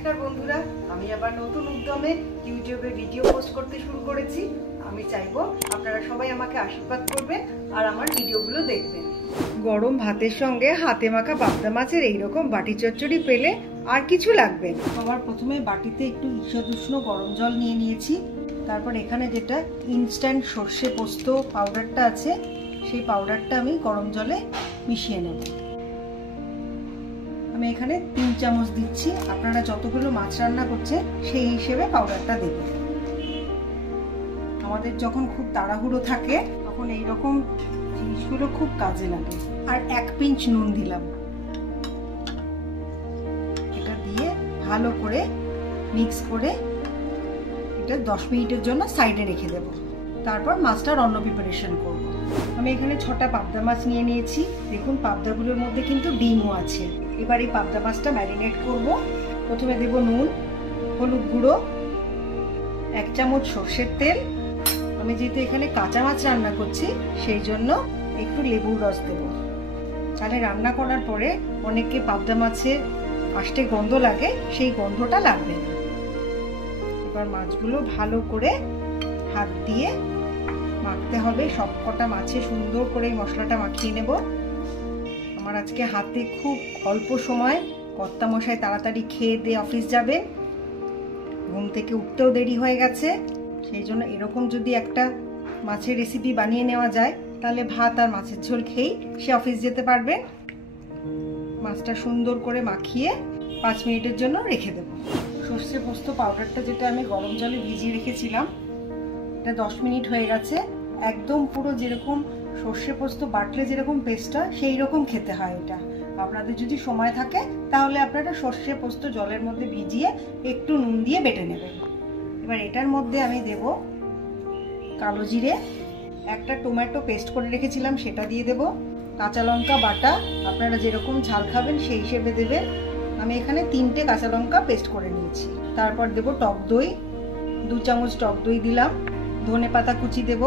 নমস্কার বন্ধুরা, আমি আবার নতুন উদ্যমে ইউটিউবে ভিডিও পোস্ট করতে শুরু করেছি। আমি চাইবো আপনারা সবাই আমাকে আশীর্বাদ করবেন আর আমার ভিডিওগুলো দেখবেন। গরম ভাতের সঙ্গে হাতে মাখা পাবদা মাছের এইরকম বাটি চচ্চড়ি পেলে আর কিছু লাগবে না। সবার প্রথমে বাটিতে একটু ঈষদুষ্ণ গরম জল নিয়ে নিয়েছি। তারপর এখানে যেটা ইনস্ট্যান্ট সর্ষে পোস্ত পাউডারটা আছে, সেই পাউডারটা আমি গরম জলে মিশিয়ে নেব। আমি এখানে 3 চামচ দিচ্ছি। আপনারা যতগুলো মাছ রান্না করছেন সেই হিসেবে পাউডারটা দেবেন। আমাদের যখন খুব তাড়াহুড়ো থাকে তখন এইরকম জিনিসগুলো খুব কাজে লাগে। আর 1 পিঞ্চ নুন দিলাম। এটা দিয়ে ভালো করে মিক্স করে এটা 10 মিনিটের জন্য সাইডে রেখে দেব। তারপর মাছটার অন্য প্রিপারেশন করব। আমি এখানে 6টা পাবদা মাছ নিয়ে নিয়েছি। দেখুন পাবদাগুলোর মধ্যে কিন্তু ডিমও আছে। এবার এই পাবদা মাছটা ম্যারিনেট করব। প্রথমে দেব নুন, হলুদ গুঁড়ো, 1 চামচ সর্ষের তেল। আমি যেহেতু এখানে কাঁচা মাছ রান্না করছি সেই জন্য একটু লেবুর রস দেব। তাহলে রান্না করার পরে অনেকে পাবদা মাছে আষ্টে গন্ধ লাগে, সেই গন্ধটা লাগবে না। এবার মাছগুলো ভালো করে হাত দিয়ে মাখতে হবে। সব কটা মাছে সুন্দর করে মশলাটা মাখিয়ে নেব। আমার আজকে হাতে খুব অল্প সময়, কর্তামশাই তাড়াতাড়ি খেয়ে দিয়ে অফিস যাবে, ঘুম থেকে উঠতেও দেরি হয়ে গেছে। সেই জন্য এরকম যদি একটা মাছের রেসিপি বানিয়ে নেওয়া যায় তাহলে ভাত আর মাছের ঝোল খেয়েই সে অফিস যেতে পারবে। মাছটা সুন্দর করে মাখিয়ে 5 মিনিটের জন্য রেখে দেব। সর্ষে পোস্ত পাউডারটা যেটা আমি গরম জলে ভিজিয়ে রেখেছিলাম, এটা 10 মিনিট হয়ে গেছে। একদম পুরো যেরকম সর্ষে পোস্ত বাটলে যেরকম পেস্টটা সেই রকম খেতে হয় এটা। আপনাদের যদি সময় থাকে তাহলে আপনারা সর্ষে পোস্ত জলের মধ্যে ভিজিয়ে একটু নুন দিয়ে বেটে নেবেন। এবার এটার মধ্যে আমি দেব কালো জিরে, একটা টমেটো পেস্ট করে রেখেছিলাম সেটা দিয়ে দেব, কাঁচা লঙ্কা বাটা, আপনারা যেরকম ঝাল খাবেন সেই হিসেবে দেবেন। আমি এখানে 3টে কাঁচা লঙ্কা পেস্ট করে নিয়েছি। তারপর দেব টক দই, 2 চামচ টক দই দিলাম, ধনে পাতা কুচি দেব।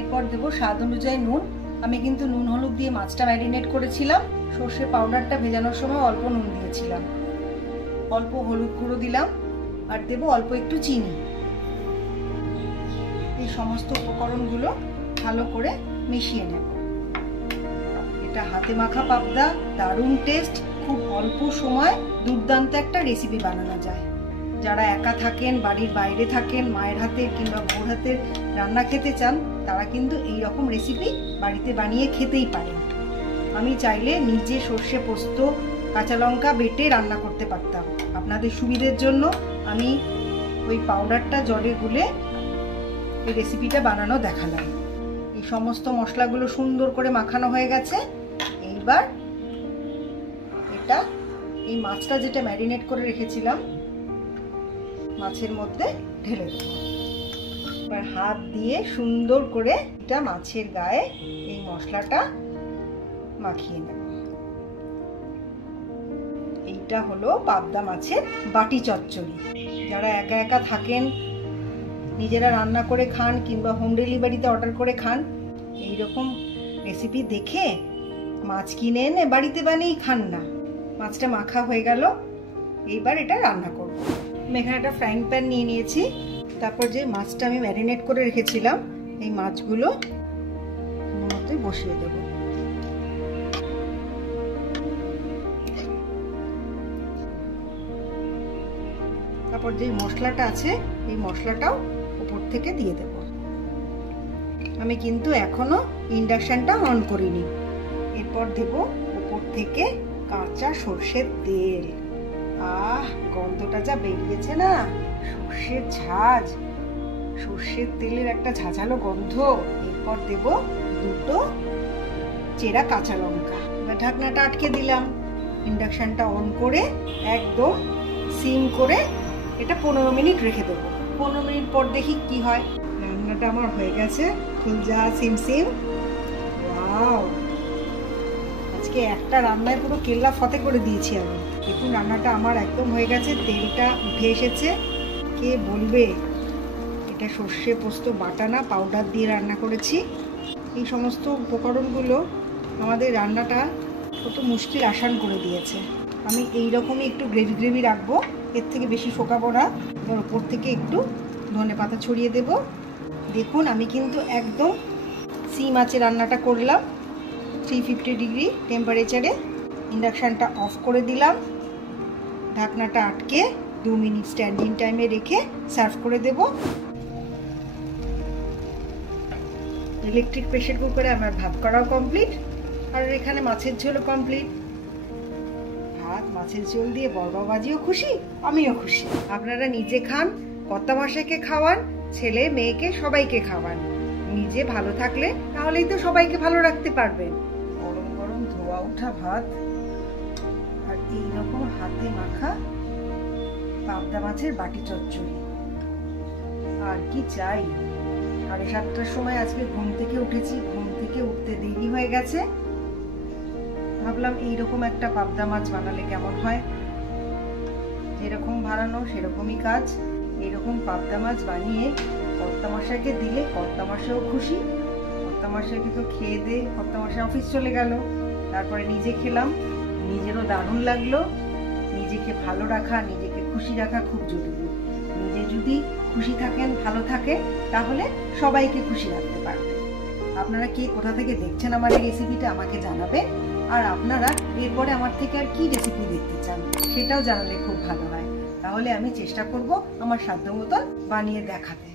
এরপর দেব স্বাদ অনুযায়ী নুন। আমি কিন্তু নুন হলুদ দিয়ে মাছটা ম্যারিনেট করেছিলাম। সর্ষে পাউডারটা ভেজানোর সময় অল্প নুন দিয়েছিলাম। অল্প হলুদ গুঁড়ো দিলাম আর দেব অল্প একটু চিনি। এই সমস্ত উপকরণগুলো ভালো করে মিশিয়ে নেব। এটা হাতে মাখা পাবদা, দারুণ টেস্ট, খুব অল্প সময় দুর্দান্ত একটা রেসিপি বানানো যায়। যারা একা থাকেন, বাড়ির বাইরে থাকেন, মায়ের হাতের কিংবা বউর হাতের রান্না খেতে চান, তারা কিন্তু এই রকম রেসিপি বাড়িতে বানিয়ে খেতেই পারেন। আমি চাইলে নিজে সর্ষে পোস্ত কাঁচা লঙ্কা বেটে রান্না করতে পারতাম। আপনাদের সুবিধের জন্য আমি ওই পাউডারটা জলে গুলে এই রেসিপিটা বানানো দেখালাম। এই সমস্ত মশলাগুলো সুন্দর করে মাখানো হয়ে গেছে। এইবার এটা এই মাছটা যেটা ম্যারিনেট করে রেখেছিলাম মাছের মধ্যে ঢেলে দেব। এবার হাত দিয়ে সুন্দর করে এটা মাছের গায়ে এই মশলাটা মাখিয়ে নেব। এইটা হলো পাবদা মাছের বাটি চচ্চড়ি। যারা একা একা থাকেন, নিজেরা রান্না করে খান কিংবা হোম ডেলিভারিতে অর্ডার করে খান, এইরকম রেসিপি দেখে মাছ কিনে এনে বাড়িতে বানিয়ে খান না। মাছটা মাখা হয়ে গেল, এইবার এটা রান্না করব। আমি এখানে একটা ফ্রাইং প্যান নিয়ে নিয়েছি। তারপর যে মাছটা আমি ম্যারিনেট করে রেখেছিলাম এই মাছগুলো এর মধ্যে বসিয়ে দেব। তারপর যে মশলাটা আছে এই মশলাটাও উপর থেকে দিয়ে দেব। আমি কিন্তু এখনো ইন্ডাকশনটা অন করিনি। এরপর দেব উপর থেকে কাঁচা সর্ষের তেল। গন্ধটা যা বেরিয়েছে না, সর্ষের ঝাঁঝ, সর্ষের তেলের একটা ঝাঁঝালো গন্ধ। এরপর দেব 2টো চেরা কাঁচা লঙ্কা। এবার ঢাকনাটা আটকে দিলাম। ইন্ডাকশনটা অন করে একদম সিম করে এটা 15 মিনিট রেখে দেব। 15 মিনিট পর দেখি কি হয়। রান্নাটা আমার হয়ে গেছে, ফুলজা সিম সিম। ওয়াও, আজকে একটা রান্নায় পুরো কেল্লা ফতে করে দিয়েছি আমি। দেখুন রান্নাটা আমার একদম হয়ে গেছে, তেলটা উঠে এসেছে। কে বলবে এটা সর্ষে পোস্ত বাটা না, পাউডার দিয়ে রান্না করেছি। এই সমস্ত উপকরণগুলো আমাদের রান্নাটা কত মুশকিল আসান করে দিয়েছে। আমি এই রকমই একটু গ্রেভি গ্রেভি রাখবো, এর থেকে বেশি শোকাবো না। এবার উপর থেকে একটু ধনেপাতা ছড়িয়ে দেব। দেখুন আমি কিন্তু একদম সিম আঁচে রান্নাটা করলাম, 350 ডিগ্রি টেম্পারেচারে। ইন্ডাকশানটা অফ করে দিলাম, ঢাকনাটা আটকে 2 মিনিট স্ট্যান্ডিং টাইমে রেখে সার্ভ করে দেব। ইলেকট্রিক প্রেসার কুকারে আমার ভাত করাও কমপ্লিট, আর এখানে মাছের ঝোলও কমপ্লিট। ভাত মাছের ঝোল দিয়ে বড়বাবাজিও খুশি, আমিও খুশি। আপনারা নিজে খান, কর্তামশাইকে খাওয়ান, ছেলে মেয়েকে সবাইকে খাওয়ান। নিজে ভালো থাকলে তাহলেই তো সবাইকে ভালো রাখতে পারবেন। গরম গরম ধোয়া ওঠা ভাত আর এইরকম হাতে মাখা পাবদা মাছের বাটি চচ্চড়ি, আর কি চাই। 7:30টার সময় আজকে ঘুম থেকে উঠেছি, ঘুম থেকে উঠতে দেরি হয়ে গেছে। ভাবলাম এইরকম একটা পাবদা মাছ বানালে কেমন হয়। যেরকম বানানো সেরকমই কাজ। এরকম পাবদা মাছ বানিয়ে কর্তামশাইকে দিলে কর্তামশাইও খুশি। কর্তামশাইকে তো খেয়ে দিয়ে কর্তামশাই অফিস চলে গেল, তারপরে নিজে খেলাম, নিজেরও দারুণ লাগলো। নিজেকে ভালো রাখা, নিজেকে খুশি রাখা খুব জরুরি। নিজে যদি খুশি থাকেন, ভালো থাকে, তাহলে সবাইকে খুশি রাখতে পারবেন। আপনারা কে কোথা থেকে দেখছেন আমার এই রেসিপিটা আমাকে জানাবেন। আর আপনারা এরপরে আমার থেকে আর কি রেসিপি দেখতে চান সেটাও জানালে খুব ভালো হয়। তাহলে আমি চেষ্টা করব আমার সাধ্য মতো বানিয়ে দেখাতে।